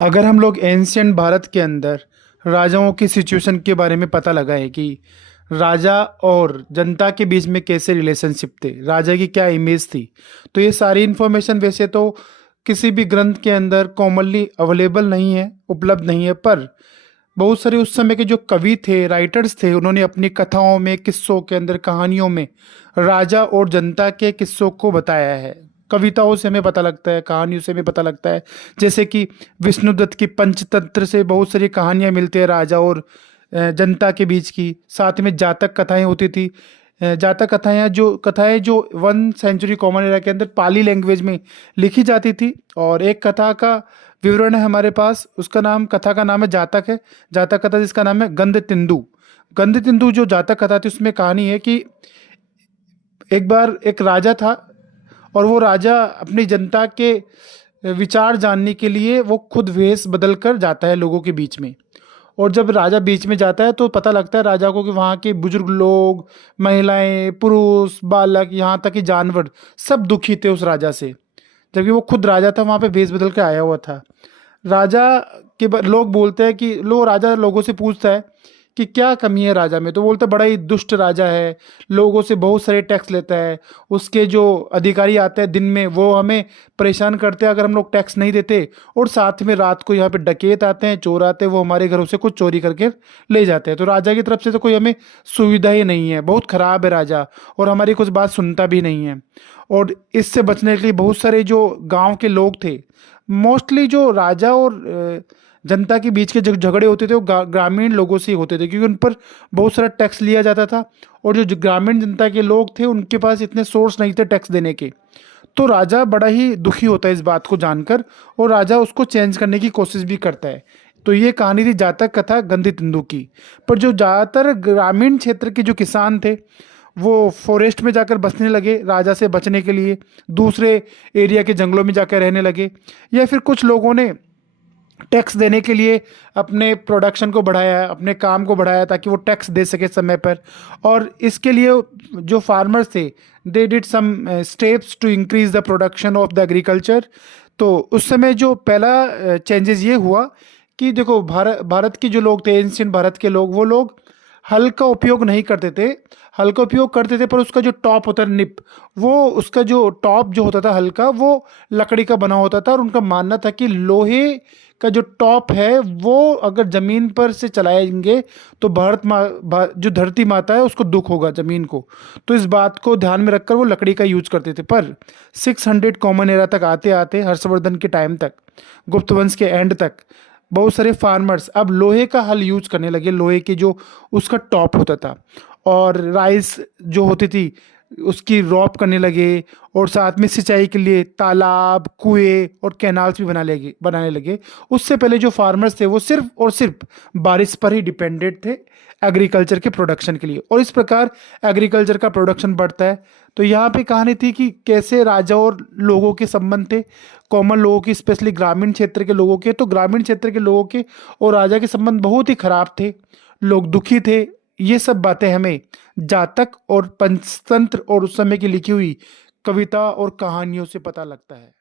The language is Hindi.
अगर हम लोग एंशियंट भारत के अंदर राजाओं की सिचुएशन के बारे में पता लगाए कि राजा और जनता के बीच में कैसे रिलेशनशिप थे, राजा की क्या इमेज थी, तो ये सारी इन्फॉर्मेशन वैसे तो किसी भी ग्रंथ के अंदर कॉमनली अवेलेबल नहीं है, उपलब्ध नहीं है। पर बहुत सारे उस समय के जो कवि थे, राइटर्स थे, उन्होंने अपनी कथाओं में, किस्सों के अंदर, कहानियों में राजा और जनता के किस्सों को बताया है। कविताओं से हमें पता लगता है, कहानियों से हमें पता लगता है। जैसे कि विष्णुदत्त की पंचतंत्र से बहुत सारी कहानियां मिलती है राजा और जनता के बीच की। साथ में जातक कथाएं होती थी। जातक कथाएं जो 1 सेंचुरी कॉमन एरा के अंदर पाली लैंग्वेज में लिखी जाती थी। और एक कथा का विवरण है हमारे पास, उसका नाम, कथा का नाम है जातक है। जातक कथा जिसका नाम है गंधतिंदु। गंधतिंदु जो जातक कथा थी, उसमें कहानी है कि एक बार एक राजा था और वो राजा अपनी जनता के विचार जानने के लिए वो खुद वेश बदल कर जाता है लोगों के बीच में। और जब राजा बीच में जाता है तो पता लगता है राजा को कि वहाँ के बुजुर्ग लोग, महिलाएं, पुरुष, बालक, यहाँ तक कि जानवर सब दुखी थे उस राजा से। जबकि वो खुद राजा था, वहाँ पे भेष बदल के आया हुआ था। राजा लोग बोलते हैं कि राजा लोगों से पूछता है कि क्या कमी है राजा में, तो बोलते बड़ा ही दुष्ट राजा है, लोगों से बहुत सारे टैक्स लेता है। उसके जो अधिकारी आते हैं दिन में, वो हमें परेशान करते हैं अगर हम लोग टैक्स नहीं देते। और साथ में रात को यहाँ पे डकैत आते हैं, चोर आते हैं, वो हमारे घरों से कुछ चोरी करके ले जाते हैं। तो राजा की तरफ से तो कोई हमें सुविधा ही नहीं है, बहुत खराब है राजा, और हमारी कुछ बात सुनता भी नहीं है। और इससे बचने के लिए बहुत सारे जो गांव के लोग थे, मोस्टली जो राजा और जनता के बीच के जो झगड़े होते थे वो ग्रामीण लोगों से ही होते थे, क्योंकि उन पर बहुत सारा टैक्स लिया जाता था। और जो ग्रामीण जनता के लोग थे, उनके पास इतने सोर्स नहीं थे टैक्स देने के। तो राजा बड़ा ही दुखी होता है इस बात को जानकर, और राजा उसको चेंज करने की कोशिश भी करता है। तो ये कहानी थी जातक कथा गंधतिंदु की। पर जो ज़्यादातर ग्रामीण क्षेत्र के जो किसान थे, वो फॉरेस्ट में जाकर बसने लगे राजा से बचने के लिए, दूसरे एरिया के जंगलों में जाकर रहने लगे। या फिर कुछ लोगों ने टैक्स देने के लिए अपने प्रोडक्शन को बढ़ाया, अपने काम को बढ़ाया, ताकि वो टैक्स दे सके समय पर। और इसके लिए जो फार्मर्स थे, they did some steps to increase the production of the agriculture. तो उस समय जो पहला चेंजेस ये हुआ कि देखो, भारत के जो लोग थे, एंशियंट भारत के लोग, वो लोग हल का उपयोग नहीं करते थे। हल का उपयोग करते थे, पर उसका जो टॉप होता था, निप, वो उसका जो टॉप जो होता था हल का, वो लकड़ी का बना होता था। और उनका मानना था कि लोहे का जो टॉप है, वो अगर जमीन पर से चलाएंगे तो जो धरती माता है उसको दुख होगा, जमीन को। तो इस बात को ध्यान में रखकर वो लकड़ी का यूज करते थे। पर 600 कॉमन एरा तक आते आते, हर्षवर्धन के टाइम तक, गुप्त वंश के एंड तक, बहुत सारे फार्मर्स अब लोहे का हल यूज करने लगे। लोहे के जो उसका टॉप होता था, और राइस जो होती थी उसकी रॉप करने लगे। और साथ में सिंचाई के लिए तालाब, कुएं और कैनाल्स भी बनाने लगे। उससे पहले जो फार्मर्स थे, वो सिर्फ और सिर्फ बारिश पर ही डिपेंडेंट थे एग्रीकल्चर के प्रोडक्शन के लिए। और इस प्रकार एग्रीकल्चर का प्रोडक्शन बढ़ता है। तो यहाँ पे कहानी थी कि कैसे राजा और लोगों के संबंध थे, कॉमन लोगों की, स्पेशली ग्रामीण क्षेत्र के लोगों के। तो ग्रामीण क्षेत्र के लोगों के और राजा के संबंध बहुत ही खराब थे, लोग दुखी थे। ये सब बातें हमें जातक और पंचतंत्र और उस समय की लिखी हुई कविता और कहानियों से पता लगता है।